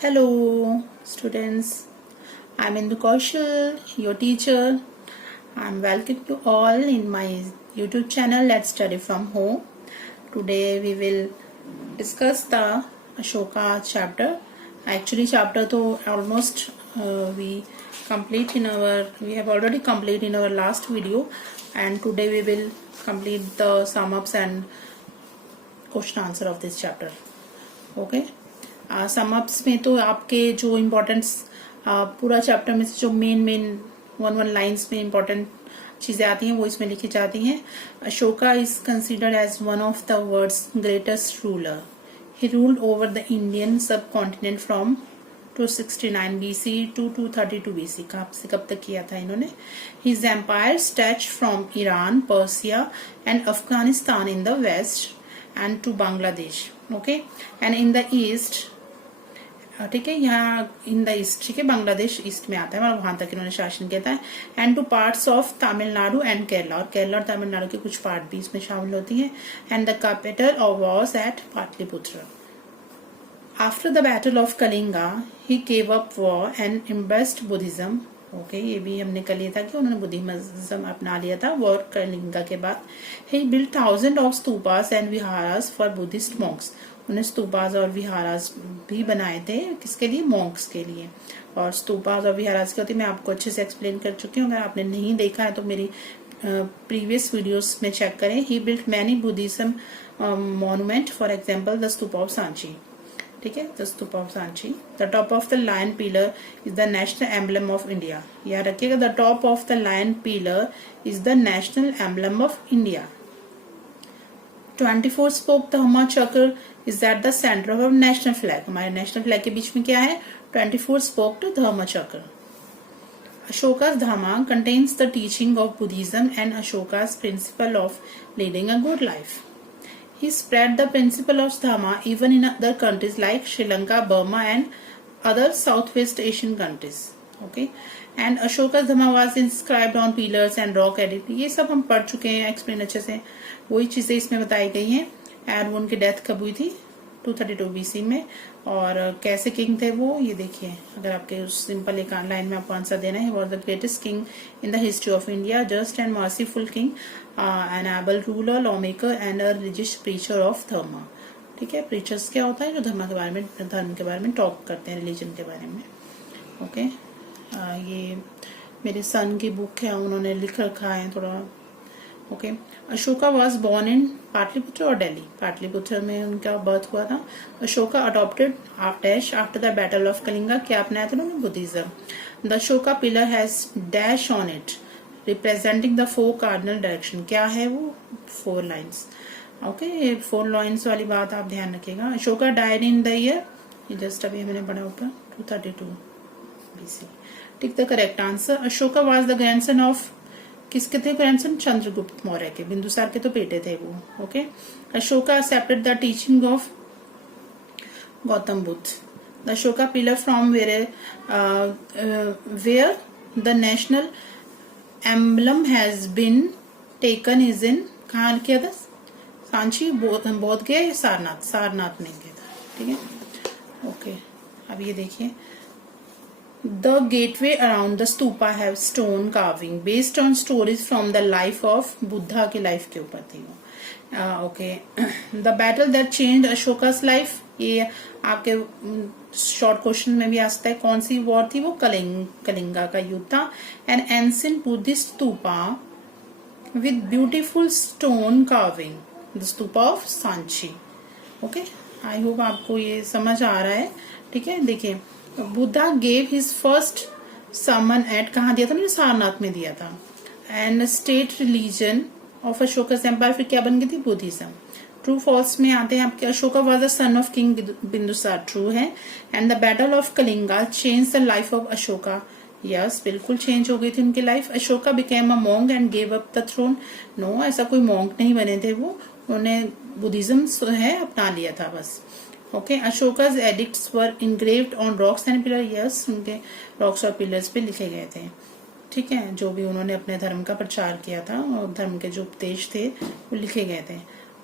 Hello, students. I'm Indu Kaushal, your teacher. I'm welcome to all in my YouTube channel. Let's study from home. Today we will discuss the Ashoka chapter. Actually, chapter to almost we have already complete in our last video, and today we will complete the sum ups and question answer of this chapter. Okay. Sum ups में तो आपके जो importance पूरा chapter में से जो main one lines में important चीजें आती हैं वो इसमें लिखी जाती हैं. Ashoka is considered as one of the world's greatest ruler. He ruled over the Indian subcontinent from 269 BC to 232 BC. कब तक किया था इन्होंने. His empire stretch from Iran, Persia and Afghanistan in the west and to Bangladesh. Okay. And in the east, ठीक है, यहाँ इन the east, ठीक है, बांग्लादेश ईस्ट में आता है, मतलब वहां तक इन्होंने शासन किया था. And two parts of Tamil Nadu and Kerala, और केरला और तमिलनाडु के कुछ पार्ट भी इसमें शामिल होती हैं. And the capital of was at Pataliputra. After the battle of Kalinga he gave up war and embraced Buddhism. Okay, ये भी हमने कल लिया था कि उन्होंने बुद्धिज्म अपना लिया था वॉर कलिंगा के बाद. He build 1000 of stupas and viharas for Buddhist monks. उन्हें स्तूपास और विहारास भी बनाए थे. किसके लिए? मॉन्क्स के लिए. और स्तूपास और विहारास क्या होती है मैं आपको अच्छे से एक्सप्लेन कर चुकी हूँ. अगर आपने नहीं देखा है तो मेरी प्रीवियस वीडियोस में चेक करें. He built many Buddhism monument, for example the stupa of Sanchi. ठीक है, the stupa of Sanchi. The top of the lion pillar is the national emblem of India. याद रखिएगा, the top of the lion pillar is the national emblem of India. 24 spoke dharma chakra is at the centre of national flag. हमारे national flag के बीच में क्या है? 24 spoke dharma चक्र. Ashoka's Dhamma contains the teaching of Buddhism and Ashoka's principle of leading a good life. He spread the principle of Dhamma even in other countries like Sri Lanka, Burma and other Southwest Asian countries. Okay. And Ashoka's Dhamma was inscribed on pillars and rock edifices. ये सब हम पढ़ चुके हैं, explain अच्छे से. वही चीजें इसमें बताई गई हैं. एंड उनकी डेथ कब हुई थी? 232 BC में. और कैसे किंग थे वो, ये देखिए. अगर आपके उस सिंपल एक लाइन में आपको आंसर देना है. Was the greatest king in the history of India, just and merciful king, an able ruler, law maker and a religious preacher of dharma. ठीक है, प्रीचर्स क्या होता है? जो धर्म के बारे में टॉक करते हैं, रिलीजन के बारे में. ओके. ये मेरे सन की बुक है, उन्होंने लिख रखा है थोड़ा. Okay. Ashoka was born in Pataliputra और दिल्ली. पाटलिपुत्र में उनका बर्थ हुआ था. Ashoka adopted dash after the battle of Kalinga. क्या अपनाया था उन्होंने? Buddhism. The Ashoka pillar has dash on it representing the 4 cardinal direction. क्या है वो? 4 लाइन्स. ओके, 4 लाइन्स वाली बात आप ध्यान रखिएगा. Ashoka died in the year, just अभी हमने पढ़ा ऊपर, 232 BC. Tick the correct answer. Ashoka was the grandson of, किसके थे ग्रैंडसन? चंद्रगुप्त मौर्य के. बिंदुसार के तो बेटे थे वो. Okay. Ashoka accepted the teaching of Gautam Buddha. The Ashoka pillar from where the national emblem has been taken is in, कहाँ किया था? सांची, बोध गया, सारनाथ में गया था. ठीक है. ओके. अब ये देखिए. The gateway around the stupa have stone carving based on stories from the life of Buddha की लाइफ के ऊपर थी वो. Okay. The battle that changed Ashoka's life, ये आपके शॉर्ट क्वेश्चन में भी आ सकता है. कौन सी वॉर थी वो? कलिंगा का युद्ध था. An ancient Buddhist stupa with beautiful stone carving, the stupa of Sanchi. Okay. I hope आपको ये समझ आ रहा है. ठीक है. देखिए, Buddha gave his first sermon at, कहाँ दिया था? मैंने सारनाथ में दिया था. And state religion of Ashoka's empire, फिर क्या बन गई थी? बुद्धिज्म. ट्रू फॉल्स में आते हैं आपके. Ashoka was the son of king Bindusara. True है. And the battle of Kalinga change the life of Ashoka. Yes, बिल्कुल चेंज हो गई थी उनकी life. Ashoka became a monk and gave up the throne. No, ऐसा कोई मॉन्क नहीं बने थे वो. उन्होंने बुद्धिज्म है अपना लिया था बस. Okay. Ashoka's edicts were engraved on rocks and pillars. Yes, उनके रॉक्स और पिलर्स पे लिखे गए थे. ठीक है, जो भी उन्होंने अपने धर्म का प्रचार किया था और धर्म के जो उपदेश थे वो लिखे गए थे.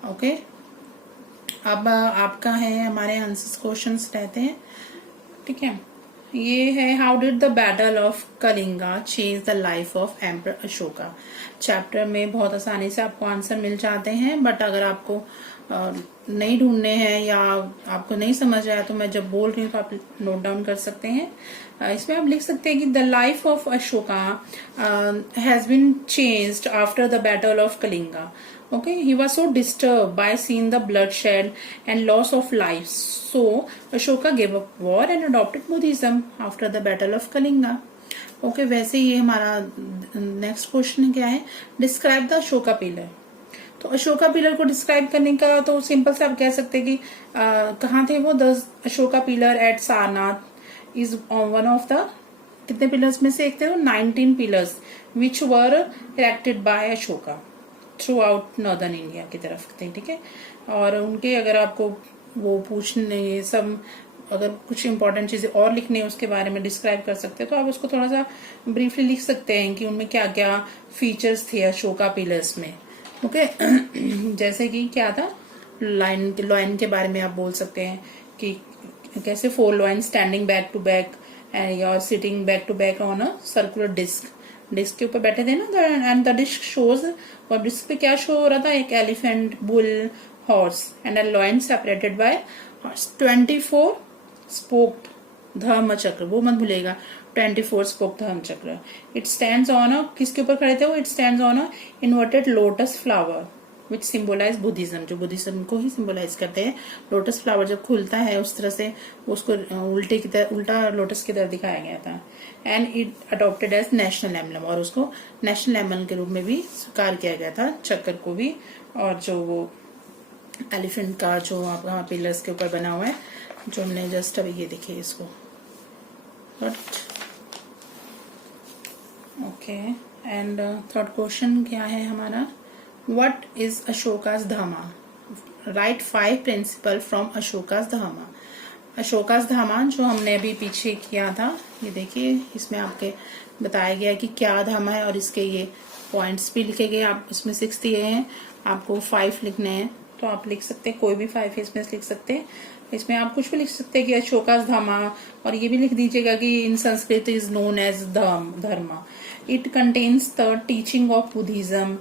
ओके. अब आपका है, हमारे आंसर्स क्वेश्चंस रहते हैं. ठीक है। ये है how did the battle of Kalinga change the life of emperor Ashoka. Chapter में बहुत आसानी से आपको आंसर मिल जाते हैं, बट अगर आपको नहीं ढूंढने हैं या आपको नहीं समझ आया तो मैं जब बोल रही हूँ तो आप नोट डाउन कर सकते हैं। इसमें आप लिख सकते हैं कि the life of Ashoka has been changed after the battle of Kalinga. Okay, he was so disturbed by seeing the bloodshed and loss of lives. So Ashoka gave up war and adopted Buddhism after the battle of Kalinga. Okay, वैसे ये हमारा next question क्या है, describe the Ashoka pillar. तो Ashoka pillar को describe करने का तो सिंपल से आप कह सकते हैं कि कहाँ थे वो। The Ashoka pillar at Sarnath is one of the, कितने पिलर्स में से एक थे वो, 19 pillars which were erected by Ashoka throughout northern India की तरफ थे। ठीक है, और उनके अगर आपको वो पूछने सब, अगर कुछ इंपॉर्टेंट चीजें और लिखने उसके बारे में डिस्क्राइब कर सकते हैं तो आप उसको थोड़ा सा ब्रीफली लिख सकते हैं कि उनमें क्या क्या फीचर्स थे अशोका पिलर्स में। ओके जैसे कि क्या था, लाइन के बारे में आप बोल सकते हैं कि कैसे 4 lion standing back to back और sitting back to back on a circular disc के ऊपर बैठे थे ना, एंड द डिस्क शोज, और डिस्क पे क्या शो हो रहा था, एक elephant, bull, horse and a lion separated by 24 spoked dharma chakra, वो मत भूलेगा, 24 स्पोक्ड धर्म चक्र। इट स्टैंड्स ऑन अ, किसके ऊपर खड़े थे वो, it stands on a inverted lotus flower which symbolize Buddhism, जो बुद्धिज्म को ही सिंबलाइज करते हैं। लोटस फ्लावर जब खुलता है उस तरह से उसको उल्टे की तरह, उल्टा लोटस की तरह दिखाया गया था। And it adopted as national emblem, और उसको नेशनल एम्बलम के रूप में भी स्वीकार किया गया था, चक्कर को भी। और जो वो एलिफेंट का जो आपका पिलर्स के ऊपर बना हुआ है, जो हमने जस्ट अभी ये देखिए इसको, ओके। एंड थर्ड क्वेश्चन क्या है हमारा, व्हाट इज अशोकास धामा, राइट 5 प्रिंसिपल फ्रॉम अशोकास धामा। अशोकास धामा जो हमने अभी पीछे किया था, ये देखिए इसमें आपके बताया गया कि क्या धामा है, और इसके ये पॉइंट्स भी लिखे गए। आप इसमें 6 दिए हैं, आपको 5 लिखने हैं, तो आप लिख सकते हैं कोई भी 5 इसमें लिख सकते हैं। इसमें आप कुछ भी लिख सकते हैं कि अशोकास धामा, और ये भी लिख दीजिएगा कि in Sanskrit is known as dharma. It contains the teaching of Buddhism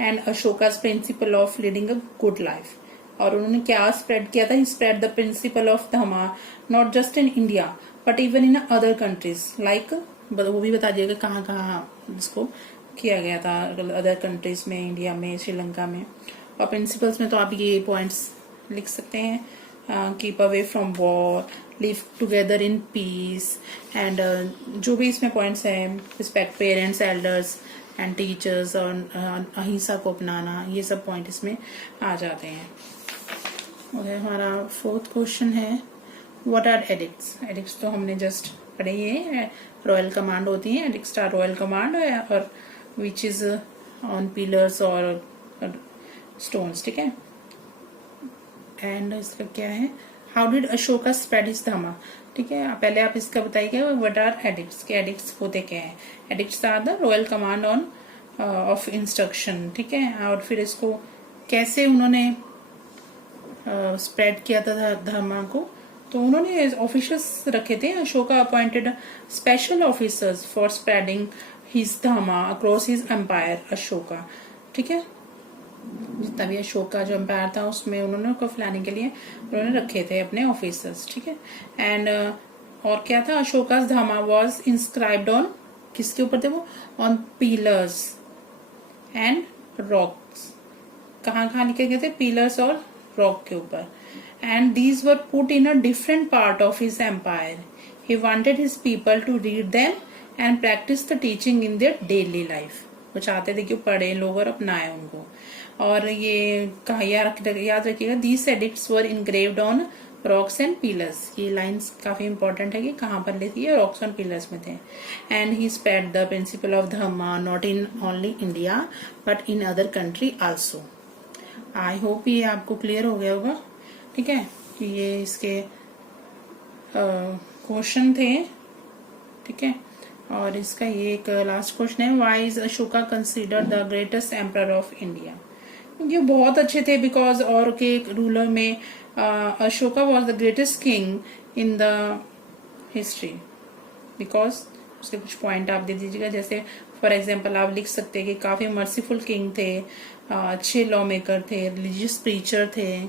and Ashoka's principle of leading a good life. और उन्होंने क्या स्प्रेड किया था, he spread the principle of dhamma not just in India but even in other countries, like वो भी बता दिएगा कहाँ कहाँ इसको किया गया था, अदर कंट्रीज में, इंडिया में, श्रीलंका में। और प्रिंसिपल्स में तो आप ये पॉइंट्स लिख सकते हैं, keep away from war, live together in peace, and जो भी इसमें पॉइंट्स हैं, respect parents, elders and teachers, और अहिंसा को अपनाना, ये सब पॉइंट इसमें आ जाते हैं। और हमारा 4th क्वेश्चन है, व्हाट आर एडिक्ट्स। एडिक्ट्स तो हमने जस्ट पढ़े, ये रॉयल कमांड होती है, एडिक्ट्स आर रॉयल कमांड, और विच इज ऑन पिलर्स और स्टोन्स। ठीक है, एंड इसका क्या है, how did Ashoka spread his dhamma. ठीक है, पहले आप इसका बताइए व्हाट आर एडिक्ट्स, के एडिक्ट्स होते क्या है। Edicts are the royal command on of instruction. ठीक है, और फिर इसको कैसे उन्होंने स्प्रेड किया था धर्मा को, तो उन्होंने ऑफिसर्स रखे थे। Ashoka appointed special officers for spreading his dharma across his empire Ashoka. ठीक है, जितना भी अशोक का जो एम्पायर था उसमें उन्होंने उसको फैलाने के लिए उन्होंने रखे थे अपने ऑफिसर्स। ठीक है, एंड और क्या था, अशोकास धामा वाज इंस्क्राइब्ड ऑन, किसके ऊपर थे वो, ऑन पिलर्स एंड रॉक्स। कहाँ कहाँ लिखे गए थे, पिलर्स और रॉक के ऊपर। And these were put in a different part of his empire. He wanted his people to read them and practise the teaching in their daily life. वो चाहते थे कि पढ़े लोग और अपनाए उनको। और ये याद रखिएगा, these addicts were engraved on rocks and pillars. ये लाइंस काफी इंपॉर्टेंट है कि कहाँ पर लिखी है, रॉक्स एंड पिलर्स में थे। And he spread the principle of dhamma not in only India but in other country also. I hope ये आपको क्लियर हो गया होगा। ठीक है, ये इसके क्वेश्चन थे। ठीक है, और इसका ये एक लास्ट क्वेश्चन है, why is Ashoka considered the greatest emperor of India. ये बहुत अच्छे थे बिकॉज और के रूलर में Ashoka was the greatest king in the history, because उसके कुछ पॉइंट आप दे दीजिएगा। जैसे फॉर एग्जाम्पल आप लिख सकते हैं कि काफी मर्सीफुल किंग थे, अच्छे लॉ मेकर थे, रिलीजियस प्रीचर थे,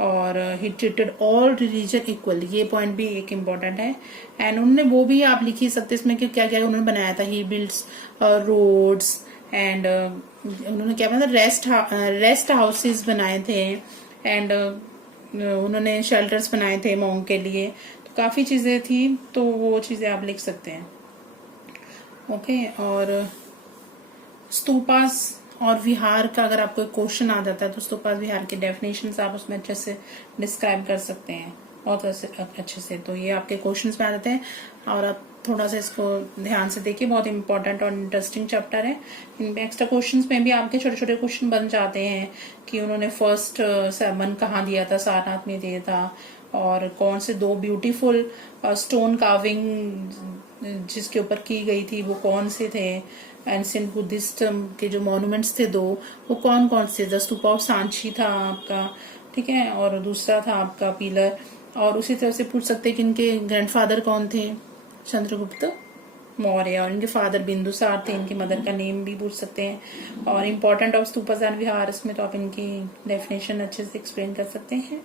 और he treated all religion equal, ये पॉइंट भी एक इम्पॉर्टेंट है। एंड उन्होंने वो भी आप लिख ही सकते इसमें कि क्या क्या उन्होंने बनाया था। ही बिल्ड्स रोड्स एंड उन्होंने क्या बनाया, रेस्ट हाउसेस बनाए थे, एंड उन्होंने शेल्टर्स बनाए थे मॉन्क के लिए। तो काफी चीजें थी, तो वो चीजें आप लिख सकते हैं। ओके, और स्तूपास और विहार का अगर आपको क्वेश्चन आ जाता है तो स्तूपास विहार के डेफिनेशंस आप उसमें अच्छे से डिस्क्राइब कर सकते हैं, बहुत अच्छे से। तो ये आपके क्वेश्चंस में आ जाते हैं, और आप थोड़ा सा इसको ध्यान से देखिए, बहुत इंपॉर्टेंट और इंटरेस्टिंग चैप्टर है। इन एक्स्ट्रा क्वेश्चंस में भी आपके छोटे छोटे क्वेश्चन बन जाते हैं कि उन्होंने फर्स्ट सरमन कहाँ दिया था, सारनाथ में दिया था, और कौन से 2 ब्यूटीफुल स्टोन कार्विंग जिसके ऊपर की गई थी वो कौन से थे। एंशिएंट बुद्धिस्ट के जो मॉन्यूमेंट्स थे 2, वो कौन कौन से, द स्तूपा ऑफ सांची था आपका, ठीक है, और दूसरा था आपका पिलर। और उसी तरह से पूछ सकते हैं कि इनके ग्रैंडफादर कौन थे, चंद्रगुप्त मौर्य, और इनके फादर बिंदुसार थे। इनकी मदर का नेम भी पूछ सकते हैं। और इम्पोर्टेंट ऑफ स्तूपास एंड विहार, इसमें तो आप इनकी डेफिनेशन अच्छे से एक्सप्लेन कर सकते हैं,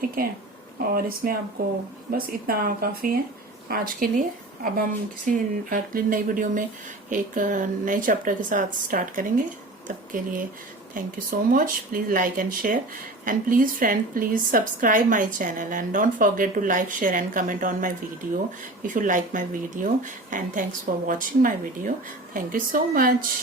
ठीक है। और इसमें आपको बस इतना काफी है आज के लिए। अब हम किसी अगली नई वीडियो में एक नए चैप्टर के साथ स्टार्ट करेंगे। तब के लिए thank you so much. Please like and share, and please friend, please subscribe my channel, and don't forget to like, share and comment on my video if you like my video, and thanks for watching my video. Thank you so much.